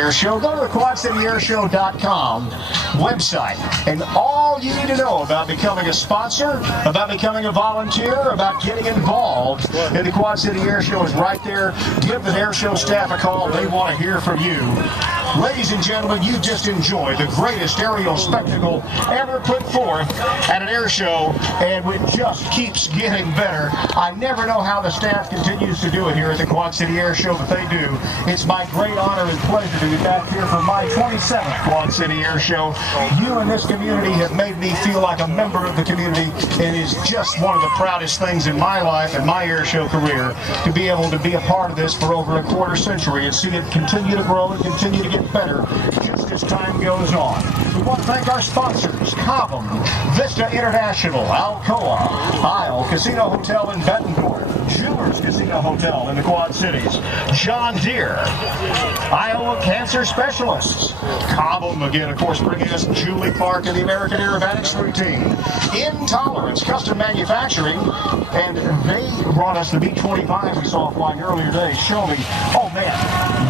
Airshow. Go to the QuadCityAirShow.com website, and all you need to know about becoming a sponsor, about becoming a volunteer, about getting involved in the Quad City Airshow is right there. Give the Airshow staff a call. They want to hear from you. Ladies and gentlemen, you just enjoyed the greatest aerial spectacle ever put forth at an air show, and it just keeps getting better. I never know how the staff continues to do it here at the Quad City Air Show, but they do. It's my great honor and pleasure to be back here for my 27th Quad City Air Show. You in this community have made me feel like a member of the community, and it's just one of the proudest things in my life and my air show career to be able to be a part of this for over a quarter century and see it continue to grow and continue to get better just as time goes on. We want to thank our sponsors: Cobham, Vista International, Alcoa, Isle Casino Hotel in Davenport, Jewelers Casino Hotel in the Quad Cities, John Deere, Iowa Cancer Specialists, Cobham again, of course, bringing us Julie Clark and the American Aerobatics Routine, Intolerance Custom Manufacturing, and they brought us the B-25 we saw flying earlier today. Show me, oh man,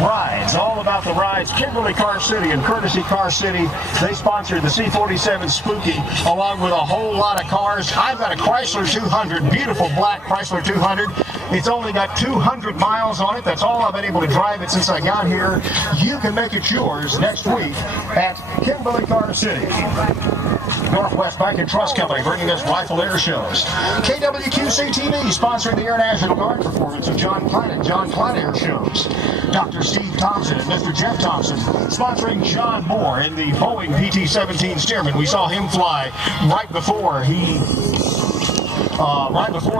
rides, all about the rides. Kimberly Car City and Courtesy Car City, they sponsored the C-47 Spooky along with a whole lot of cars. I've got a Chrysler 200, beautiful black Chrysler 200. It's only got 200 miles on it. That's all I've been able to drive it since I got here. You can make it yours next week at Kimberly Car City. Northwest Bank and Trust Company bringing us rifle air shows. KWQC-TV sponsoring the Air National Guard performance of John Planet Air shows. Dr. Steve Thompson and Mr. Jeff Thompson sponsoring John Moore in the Boeing PT-17 Stearman. We saw him fly right before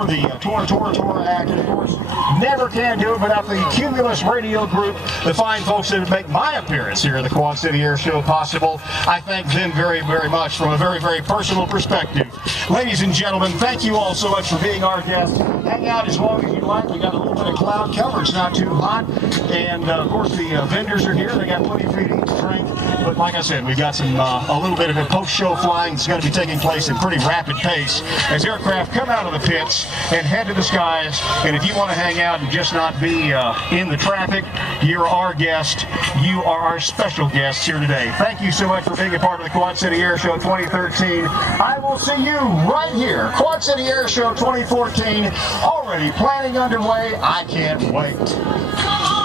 the Tora Tora Tora act, and of course, never can do it without the Cumulus Radio Group, the fine folks that make my appearance here at the Quad City Air Show possible. I thank them very, very much from a very, very personal perspective. Ladies and gentlemen, thank you all so much for being our guests. Hang out as long as you like. We got a little bit of cloud cover. It's not too hot. And of course, the vendors are here. They got plenty for you to eat and drink. But like I said, we've got some a little bit of a post-show flying that's going to be taking place at pretty rapid pace as aircraft come out of the pits and head to the skies. And if you want to hang out and just not be in the traffic, you're our guest. You are our special guests here today. Thank you so much for being a part of the Quad City Air Show 2013. I will see you right here. Quad City Air Show 2014 already planning underway. I can't wait. Oh,